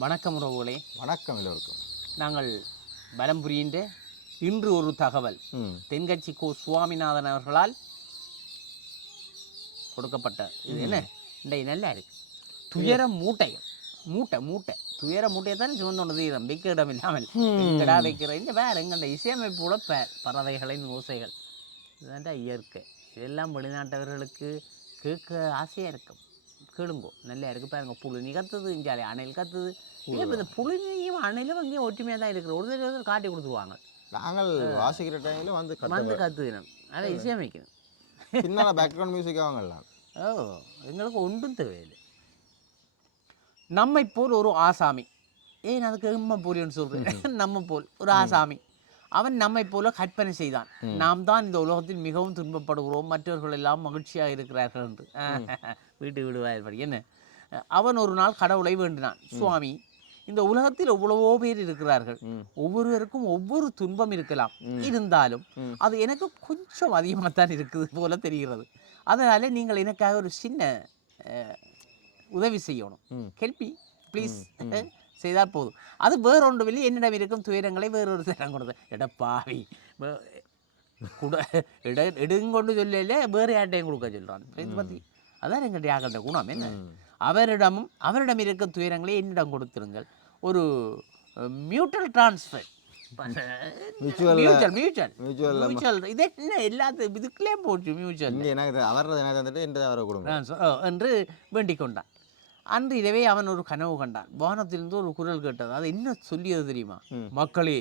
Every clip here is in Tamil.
வணக்கம் உறவுகளே. வணக்கம் எல்லோருக்கும். நாங்கள் பலம்புரியின் இன்று ஒரு தகவல். தென்கட்சி கோ சுவாமிநாதன் அவர்களால் கொடுக்கப்பட்ட இது என்ன? இன்றைய நல்லா இருக்கு. துயர மூட்டைகள் மூட்டை மூட்டை. துயர மூட்டையை தான் சுமந்தோண்டு தீரம் வைக்க இடம் இல்லாமல். எங்கடா வைக்கிற இந்த வேற எங்கள்ட இசையமைப்போட பேர் பறவைகளின் ஓசைகள். இதுதான்டா இயற்கை. இதெல்லாம் வெளிநாட்டவர்களுக்கு கேட்க ஆசையாக இருக்கும். கேளுங்கோ நல்லா இருக்கு பாருங்க புழுனி கத்துது இஞ்சாலே அணில் கத்துது ஏன் இப்ப இந்த புழுனியும் அணிலும் அங்கேயும் ஒற்றுமையாக தான் இருக்கிற ஒரு தடவை காட்டி கொடுத்துருவாங்க நாங்கள் வாசிக்கிற டைமில் வந்து வந்து கத்துக்கணும் அதை இசையமைக்கணும் பின்னால் பேக்ரவுண்ட் மியூசிக் அவங்கலாம் ஓ எங்களுக்கு ஒன்றும் தேவையில்லை நம்மை போல் ஒரு ஆசாமி ஏன் அதுக்கு எம்ம போலின்னு சொல்கிறேன் நம்ம போல் ஒரு ஆசாமி அவன் நம்மை போல கற்பனை செய்தான் நாம் தான் இந்த உலகத்தில் மிகவும் துன்பப்படுகிறோம் மற்றவர்கள் எல்லாம் மகிழ்ச்சியாக இருக்கிறார்கள் என்று வீட்டு விடுவாய்படி என்ன? அவன் ஒரு நாள் கடவுளை வேண்டினான். சுவாமி இந்த உலகத்தில் எவ்வளவோ பேர் இருக்கிறார்கள். ஒவ்வொருவருக்கும் ஒவ்வொரு துன்பம் இருக்கலாம். இருந்தாலும். அது எனக்கு கொஞ்சம் அதிகமாக தான் இருக்குது போல தெரிகிறது. அதனால நீங்கள் எனக்காக ஒரு சின்ன உதவி செய்யணும். ஹெல்ப் ப்ளீஸ் செய்தால் போதும். அது வேறொன்று வெளியே என்னிடம் இருக்கும் துயரங்களை வேறொரு தரம் கொடுத்து எட பாவி வே- குட இட எடுங்கொண்டு சொல்லல வேறு யார்ட்டையும் கொடுக்க சொல்கிறான் இது பற்றி அதான் எங்களுடைய ஆகண்ட குணம். என்ன? அவரிடமும் அவரிடம் இருக்கும் துயரங்களை என்னிடம் கொடுத்துருங்கள். ஒரு mutual transfer mutual mutual mutual mutual இது என்ன எல்லாத்து இதுக்குள்ளே போச்சு மியூச்சுவல் எனக்கு அவர்றது எனக்கு தந்துட்டு எந்த அவரை கொடுங்க. என்று வேண்டிக் கொண்டான். அன்று இரவே அவன் ஒரு கனவு கண்டான். வானத்திலிருந்து ஒரு குரல் கேட்டது. அது என்ன சொல்லியது தெரியுமா. மக்களே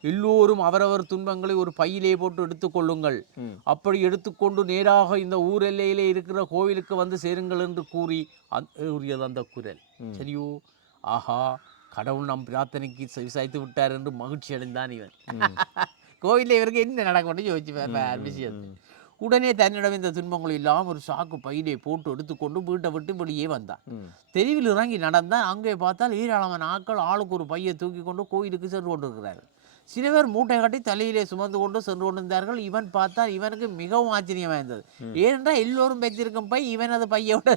எல்லோரும் அவரவர் துன்பங்களை ஒரு பையிலே போட்டு எடுத்துக்கொள்ளுங்கள். அப்படி எடுத்துக்கொண்டு நேராக இந்த ஊர் எல்லையிலே இருக்கிற கோவிலுக்கு வந்து சேருங்கள் என்று கூறி கூறியது அந்த குரல். சரியோ? ஆஹா கடவுள் நம் பிரார்த்தனைக்கு விசாரித்து விட்டார் என்று மகிழ்ச்சி அடைந்தான் இவன். கோவிலில் இவருக்கு என்ன நடக்கும் யோசிச்சு விஷயத்தை. உடனே தன்னிடம் இந்த துன்பங்கள் எல்லாம் ஒரு சாக்கு பையிலே போட்டு எடுத்துக்கொண்டு வீட்டை விட்டு வெளியே வந்தான். தெருவில் இறங்கி நடந்தான். அங்கே பார்த்தால் ஏராளமான ஆட்கள் ஆளுக்கு ஒரு பையை தூக்கி கொண்டு கோயிலுக்கு சென்று கொண்டிருக்கிறார்கள். சில பேர் மூட்டை கட்டி தலையிலே சுமந்து கொண்டு சென்று கொண்டிருந்தார்கள். இவன் பார்த்தால் இவனுக்கு மிகவும் ஆச்சரியமாக இருந்தது ஏனென்றால் எல்லோரும் வைத்திருக்கும் பை இவனது பையோட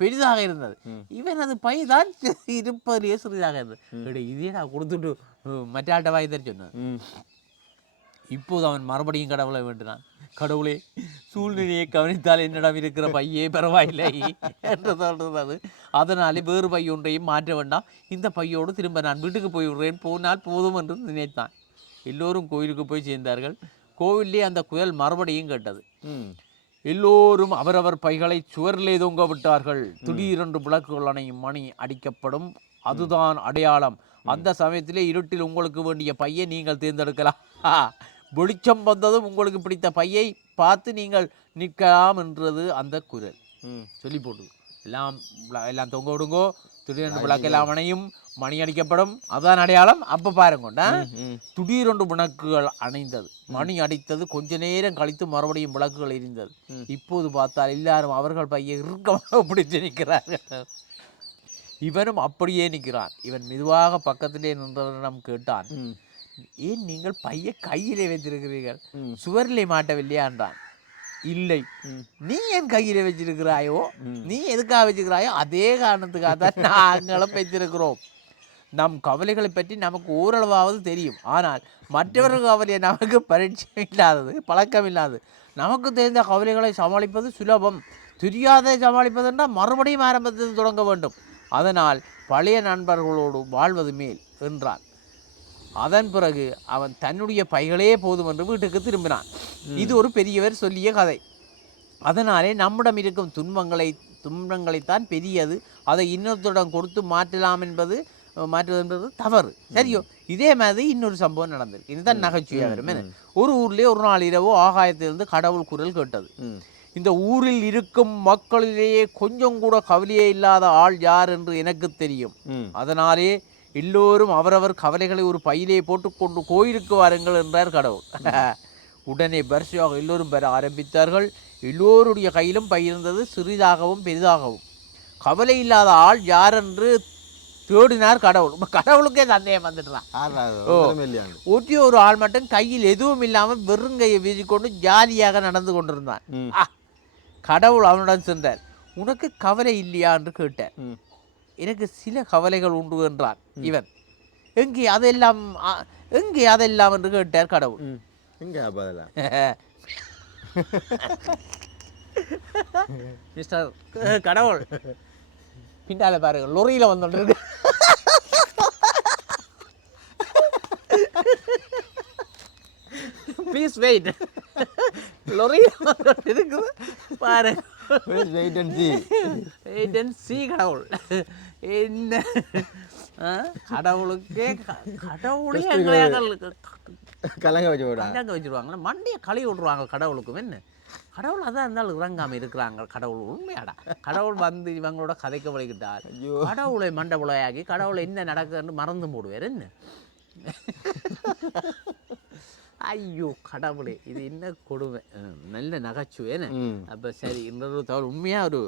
பெரிதாக இருந்தது. இவனது பை தான் இருப்பதிலேயே சிறிதாக இருந்தது. இதே நான் கொடுத்துட்டு மற்ற ஆட்ட வாய் தர சொன்னேன் ம். இப்போது அவன் மறுபடியும் கடவுளை வேண்டினான் கடவுளே சூழ்நிலையை கவனித்தால் என்னிடம் இருக்கிற பையே பரவாயில்லை என்று சொல்றது. அதனாலே வேறு பை ஒன்றையும் மாற்ற வேண்டாம். இந்த பையோடு திரும்ப நான் வீட்டுக்கு போய் விடுறேன் போனால் போதும் என்று நினைத்தான். எல்லோரும் கோயிலுக்கு போய் சேர்ந்தார்கள். கோவிலே அந்த குயல் மறுபடியும் கேட்டது. எல்லோரும் அவரவர் பைகளை சுவரிலே தொங்க விட்டார்கள். திடீரென்று விளக்குகள் அணையும் மணி அடிக்கப்படும். அதுதான் அடையாளம். அந்த சமயத்திலே இருட்டில் உங்களுக்கு வேண்டிய பையை நீங்கள் தேர்ந்தெடுக்கலாம். வெளிச்சம் வந்ததும் உங்களுக்கு பிடித்த பையை பார்த்து நீங்கள் நிற்கலாம் என்றது அந்த குரல். ம். சொல்லி போட்டு எல்லாம் எல்லாம் தொங்க விடுங்கோ. திடீரென்று விளக்கெல்லாம் அணையும் மணி அடிக்கப்படும் அதான் அடையாளம். அப்போ பாருங்கண்டா திடீரென்று விளக்குகள் அணைந்தது. மணி அடித்தது. கொஞ்ச நேரம் கழித்து மறுபடியும் விளக்குகள் எரிந்தது. இப்போது பார்த்தால் எல்லாரும் அவர்கள் பையை இறுக்கமாக பிடித்து நிற்கிறார்கள். இவனும் அப்படியே நிற்கிறான். இவன் மெதுவாக பக்கத்திலே நின்றவரிடம் கேட்டான் ஏன் நீங்கள் பையை கையிலே வைத்திருக்கிறீர்கள். சுவரிலே மாட்டவில்லையா? என்றான். இல்லை. நீ என் கையில வச்சிருக்கிறாயோ நீ எதுக்காக வச்சிருக்கிறாயோ அதே காரணத்துக்காக தான் நாங்களும் வைத்திருக்கிறோம். நம் கவலைகளை பற்றி நமக்கு ஓரளவாவது தெரியும். ஆனால் மற்றவர்கள் கவலை நமக்கு பரிச்சயம் இல்லாதது பழக்கம் இல்லாதது நமக்கு தெரிந்த கவலைகளை சமாளிப்பது சுலபம். தெரியாத சமாளிப்பதென்றால் மறுபடியும் ஆரம்பத்தில் தொடங்க வேண்டும். அதனால் பழைய நண்பர்களோடு வாழ்வது மேல் என்றான் அதன் பிறகு அவன் தன்னுடைய பைகளே போதும் என்று வீட்டுக்கு திரும்பினான். இது ஒரு பெரியவர் சொல்லிய கதை. அதனாலே நம்மிடம் இருக்கும் துன்பங்களை துன்பங்களைத்தான் பெரியது. அதை இன்னொருத்தரிடம் கொடுத்து மாற்றலாம் என்பது மாற்றுவது என்பது தவறு. சரியோ? இதே மாதிரி இன்னொரு சம்பவம் நடந்திருக்கு. இதுதான் நகைச்சுவையாக வரும்? ஒரு ஊர்லேயே ஒரு நாள் இரவு ஆகாயத்திலிருந்து கடவுள் குரல் கேட்டது. இந்த ஊரில் இருக்கும் மக்களிலேயே கொஞ்சம் கூட கவலையே இல்லாத ஆள் யார் என்று எனக்கு தெரியும். அதனாலே எல்லோரும் அவரவர் கவலைகளை ஒரு பையிலே போட்டுக்கொண்டு கோயிலுக்கு வாருங்கள் என்றார் கடவுள். உடனே வரிசையாக எல்லோரும் பெற ஆரம்பித்தார்கள். எல்லோருடைய கையிலும் பை இருந்தது சிறிதாகவும் பெரிதாகவும். கவலை இல்லாத ஆள் யார் என்று தேடினார் கடவுள். கடவுளுக்கே சந்தேகம் இல்லையாண்டு ஒட்டி ஒரு ஆள் மட்டும் கையில் எதுவும் இல்லாமல் வெறுங்கையை வீசிக்கொண்டு ஜாலியாக நடந்து கொண்டிருந்தான். கடவுள் அவனுடன் சென்றார். உனக்கு கவலை இல்லையா? என்று கேட்டார். எனக்கு சில கவலைகள் உண்டு என்றான் இவன். எங்கே அதெல்லாம் எங்கே அதெல்லாம் என்று கேட்டார் கடவுள். எங்கே அதெல்லாம் மிஸ்டர் கடவுள். பின்னால பாருங்க லொரியில வந்துட்டு ப்ளீஸ் வெயிட் லொரியில வந்துட்டு இருக்குது. பாருங்க. Wait and see wait and see கடவுள். என்ன? கடவுளுக்கே கடவுளே எங்களை எங்களுக்கு கலங்க வச்சு போடா கண்டாங்க வச்சிருவாங்களா மண்டையை கழுவி விட்ருவாங்க கடவுளுக்கு என்ன? கடவுள் அதான் இருந்தாலும் இறங்காம இருக்கிறாங்க. கடவுள் உண்மையாடா. கடவுள் வந்து இவங்களோட கதைக்க வழிகிட்டார். கடவுளை மண்டை புலையாக்கி கடவுளை என்ன நடக்குதுன்னு மறந்து போடுவார். என்ன? ஐயோ கடவுளே இது என்ன கொடுமை? நல்ல நகைச்சுவை என்ன? ம். அப்போ சரி இன்னொரு தவிர உண்மையாக ஒரு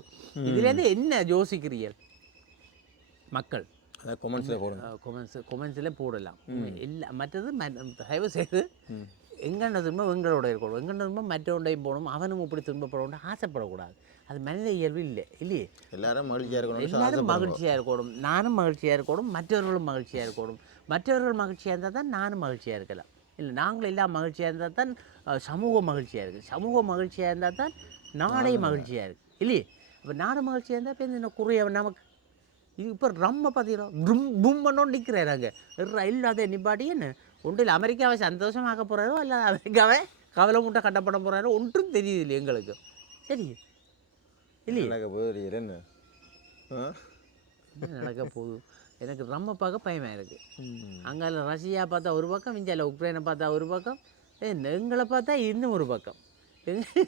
இதுலேருந்து என்ன யோசிக்கிறீர்கள்? மக்கள். கொமெண்ட்ஸில் கொமெண்ட்ஸ் போடலாம். இல்லை மற்றது தயவு செய்து ம். எங்கண்ட திரும்ப எங்களோட இருக்கணும். எங்கண்ட திரும்ப மற்றவண்டையும் போகணும். அவனும் இப்படி திரும்ப போகணும்னு ஆசைப்படக்கூடாது. அது மனித இயல்பு இல்லை இல்லையே? எல்லாரும் மகிழ்ச்சியாக இருக்கணும் எல்லாரும் மகிழ்ச்சியாக இருக்கணும். நானும் மகிழ்ச்சியாக இருக்கணும். மற்றவர்களும் மகிழ்ச்சியாக இருக்கணும். மற்றவர்கள் மகிழ்ச்சியாக இருந்தால் தான் நானும் மகிழ்ச்சியாக இருக்கலாம். இல்லை நாங்கள் எல்லாம் மகிழ்ச்சியாக இருந்தால் தான் அஹ், சமூகம் மகிழ்ச்சியாக இருக்குது சமூகம் மகிழ்ச்சியாக இருந்தால் தான் நாடே மகிழ்ச்சியாக இருக்குது இல்லையே? அப்போ நாடு மகிழ்ச்சியாக இருந்தால் இப்போ இந்த குறைய நமக்கு? இது இப்போ ரொம்ப பார்த்தீங்கன்னா டும் பும் பண்ணோன்னு நிற்கிறாங்க இல்லாத நிப்பாட்டி என்ன? ஒன்றில் அமெரிக்காவை சந்தோஷமாக்க போகிறாரோ இல்லை அமெரிக்காவை கவலை மூட்டை கட்டப்பட போகிறாரோ ஒன்றும் தெரியுது இல்லை எங்களுக்கு. சரி. இல்லையே? ஆ? என்ன நடக்க போகுது? எனக்கு ரொம்ப பார்க்க பயமாக இருக்குது. அங்கால ரஷ்யா பார்த்தா ஒரு பக்கம் இந்தியாவில் உக்ரைனை பார்த்தா ஒரு பக்கம் எங்களை பார்த்தா இன்னும் ஒரு பக்கம். எங்க-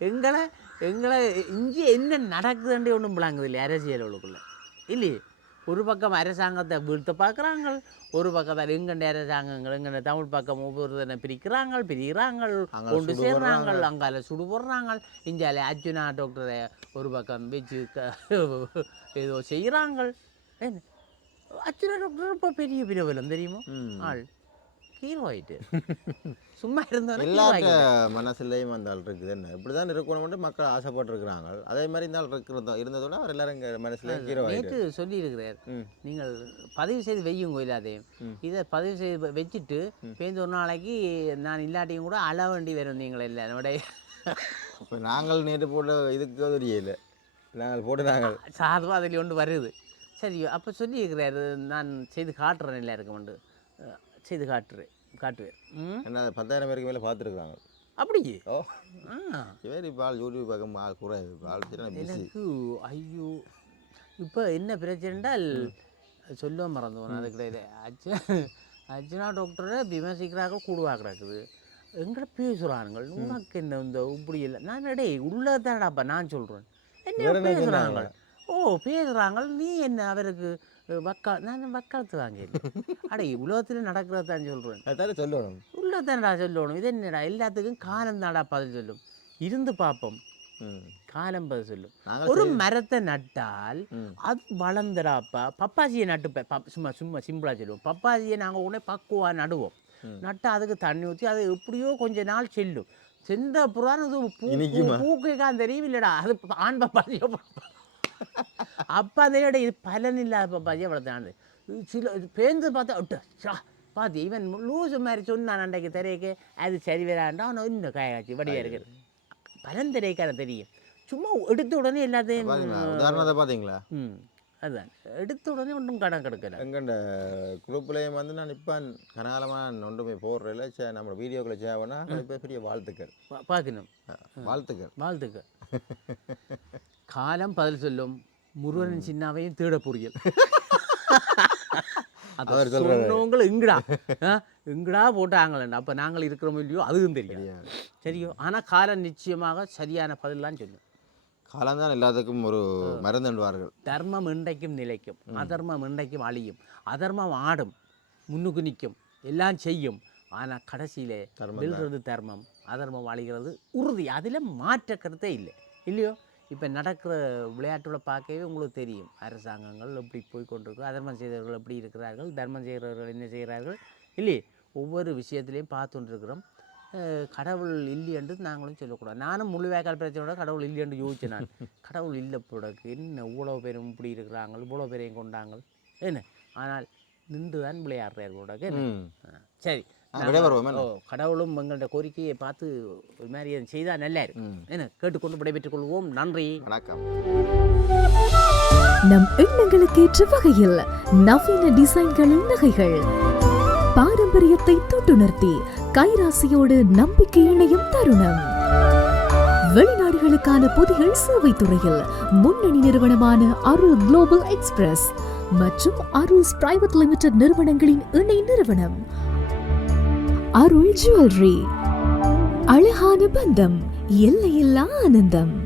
எங்களை எங்களை இங்கே என்ன நடக்குதுன்றே ஒன்றும் விளங்குது இல்லை அரசியலுக்குள்ள இல்லையே? ஒரு பக்கம் அரசாங்கத்தை வீழ்த்த பார்க்குறாங்க ஒரு பக்கத்தில் எங்கண்ட அரசாங்கங்கள் எங்கண்ட தமிழ் பக்கம் ஒவ்வொரு பிரிக்கிறாங்க பிரிக்கிறாங்க அங்க கொண்டு சேர்றாங்க அங்கால சுடு போடுறாங்க. இந்தியாவில் அர்ஜுனா டாக்டரை ஒரு பக்கம் வச்சு ஏதோ செய்கிறாங்க அர்ஜுனா டாக்டர் இப்போ பெரிய பிரபலம் தெரியுமா. ஆள் ஹீரோ ஆயிட்டு சும்மா எல்லாத்த ஆகிட்டாரு. மனசுலையும் அந்த ஆள் இருக்குது என்ன இப்படி தான் இருக்கணும்னு மக்கள் ஆசைப்பட்டிருக்கிறாங்க அதே மாதிரி இந்த ஆள் இருக்கிறதோ இருந்ததோட அவர் எல்லாரும் மனசுல ஹீரோ நேற்று சொல்லியிருக்கிறார் நீங்கள் பதிவு செய்து வையுங்க இல்லாதையும் ம். இதை பதிவு செய்து வச்சுட்டு பேருந்து ஒரு நாளைக்கு நான் இல்லாட்டியும் கூட அழ வேண்டி வரும் நீங்களே இல்லை என்னுடைய இப்போ நாங்கள் நேற்று போட்ட இதுக்கு தெரியல நாங்கள் போட்டு நாங்கள் சாதுவாக அதில் ஒன்று வருது சரி அப்போ சொல்லியிருக்கிறாரு நான் செய்து காட்டுறேன் எல்லாருக்கும் உண்டு செய்து காட்டுறேன் காட்டுவேன். என்ன பத்தாயிரம் பேருக்கு மேலே பார்த்துருக்குறாங்க. அப்படி ஓ. இப்போ ஆள் யூடியூப் பக்கம் குறையாது எனக்கு ஐயோ. இப்போ என்ன பிரச்சனைண்டால் சொல்ல மறந்து போனேன் அது கிடையாது அர்ஜுனா அர்ஜுனா டாக்டரை விமர்சிக்கிறாங்க கூடுவா கிடக்குது எங்களை பேசுகிறானுங்க உனக்கு என்ன இந்த இப்படி இல்லை? நான் டேய் உள்ளதாடாப்பா நான் சொல்கிறேன் என்ன பேசுகிறாங்க? ஓ பேசுகிறாங்க நீ என்ன அவருக்கு வக்கா நான் வக்காலத்து வாங்கல அடே உலகத்தில் நடக்கிறத தான் சொல்கிறேன் அதானே சொல்லணும். உள்ளதானடா சொல்லணும். இது என்னடா எல்லாத்துக்கும் காலம் தாடா பதில் சொல்லும். இருந்து பார்ப்போம் காலம் பதில் சொல்லும். ஒரு மரத்தை நட்டால் அது வளர்ந்துடாப்பா? பப்பாசியை நட்டுப்பேன் பப் சும்மா சும்மா சிம்பிளாக சொல்லுவோம். பப்பாசியை நாங்கள் உடனே பக்குவாக நடுவோம். ம். நட்டு அதுக்கு தண்ணி ஊற்றி அது எப்படியோ கொஞ்ச நாள் செல்லும். சென்ற அது பூ? பூக்கைக்கான் தெரியும் இல்லைடா அது ஆண் பப்பாசியோ இது பலன் இல்லாத பப்பாசியை வளர்த்தானது சில பேருந்து பார்த்தா சா பார்த்து இவன் லூசு மாதிரி சொன்னான் அன்றைக்கு தெரியக்கு அது சரி வராண்டா அவனை இன்னும் காய காய்ச்சி வடியாக இருக்குது. பலன் தெரியக்கார தெரியும். சும்மா எடுத்த உடனே எல்லாத்தையும் உதாரணத்தை பார்த்தீங்களா ம் அதுதான் எடுத்த உடனே ஒன்றும் கடன் கெடுக்கல. எங்கண்ட குரூப்லேயும் வந்து நான் இப்போ கனகாலமாக ஒன்றுமே போடுறதில்ல சே நம்ம வீடியோக்களை சேவனா பெரிய வாழ்த்துக்கள். பார்க்கணும். வாழ்த்துக்கள். வாழ்த்துக்கள். காலம் பதில் சொல்லும் முருகனின் சின்னாவையும் தேட புரியல் அவர் சொல்றாரு. சொன்னவங்கள எங்கடா எங்கடா போட்டாங்களேன் அப்போ நாங்கள் இருக்கிறோமோ இல்லையோ அதுவும் தெரியும். சரியோ ஆனால் காலம் நிச்சயமாக சரியான பதிலாம் சொல்லும் காலம்தான் எல்லாத்துக்கும் ஒரு மருந்துவார்கள் தர்மம் இன்றைக்கும் நிலைக்கும் அதர்மம் இன்றைக்கும் அழியும் அதர்மம் ஆடும் முன்னுக்கு நிற்கும் எல்லாம் செய்யும் ஆனால் கடைசியிலே தர்மம் வெல்றது தர்மம் அதர்மம் அழிகிறது உறுதி அதில் மாற்ற கருத்தே இல்லை இல்லையோ இப்போ நடக்கிற விளையாட்டுகளை பார்க்கவே உங்களுக்கு தெரியும். அரசாங்கங்கள் எப்படி போய் கொண்டிருக்கு அதர்மம் செய்தவர்கள் எப்படி இருக்கிறார்கள் தர்மம் செய்கிறவர்கள் என்ன செய்கிறார்கள் இல்லையே? ஒவ்வொரு விஷயத்துலையும் பார்த்து கொண்டிருக்கிறோம் அஹ், கடவுள் இல்லையென்று நாங்களும் சொல்லக்கூடாது. நானும் முள்ளுவேக்கால் பிரச்சனையோட கடவுள் இல்லையென்று யோசிச்சேன் நான். கடவுள் இல்லை போடக்கு என்ன இவ்வளோ பேரும் இப்படி இருக்கிறாங்க இவ்வளோ பேரையும் கொண்டாங்க என்ன? ஆனால் நின்று தான் விளையாடுறார் போடக்கு சரி. கடவுளும் எங்கள்ட்ட கோரிக்கையை பார்த்து ஒரு மாதிரி செய்தால் நல்லா இருக்கும். என்ன? கேட்டுக்கொண்டு விடைபெற்றுக் கொள்வோம். நன்றி. வணக்கம். நம் எண்ணங்களுக்கேற்ற வகையில் நவீன டிசைன்களில் நகைகள். பாரம்பரியத்தை தொட்டுணர்த்தி கைராசியோடு நம்பிக்கை இணையும் தருணம். வெளிநாடுகளுக்கான பொதிகள் சேவை துறையில் முன்னணி நிறுவனமான அருள் குளோபல் எக்ஸ்பிரஸ் மற்றும் அருள்ஸ் பிரைவேட் லிமிடெட் நிறுவனங்களின் இணை நிறுவனம். அருள் ஜுவல்லரி. அழகான பந்தம் எல்லையில்லா ஆனந்தம்.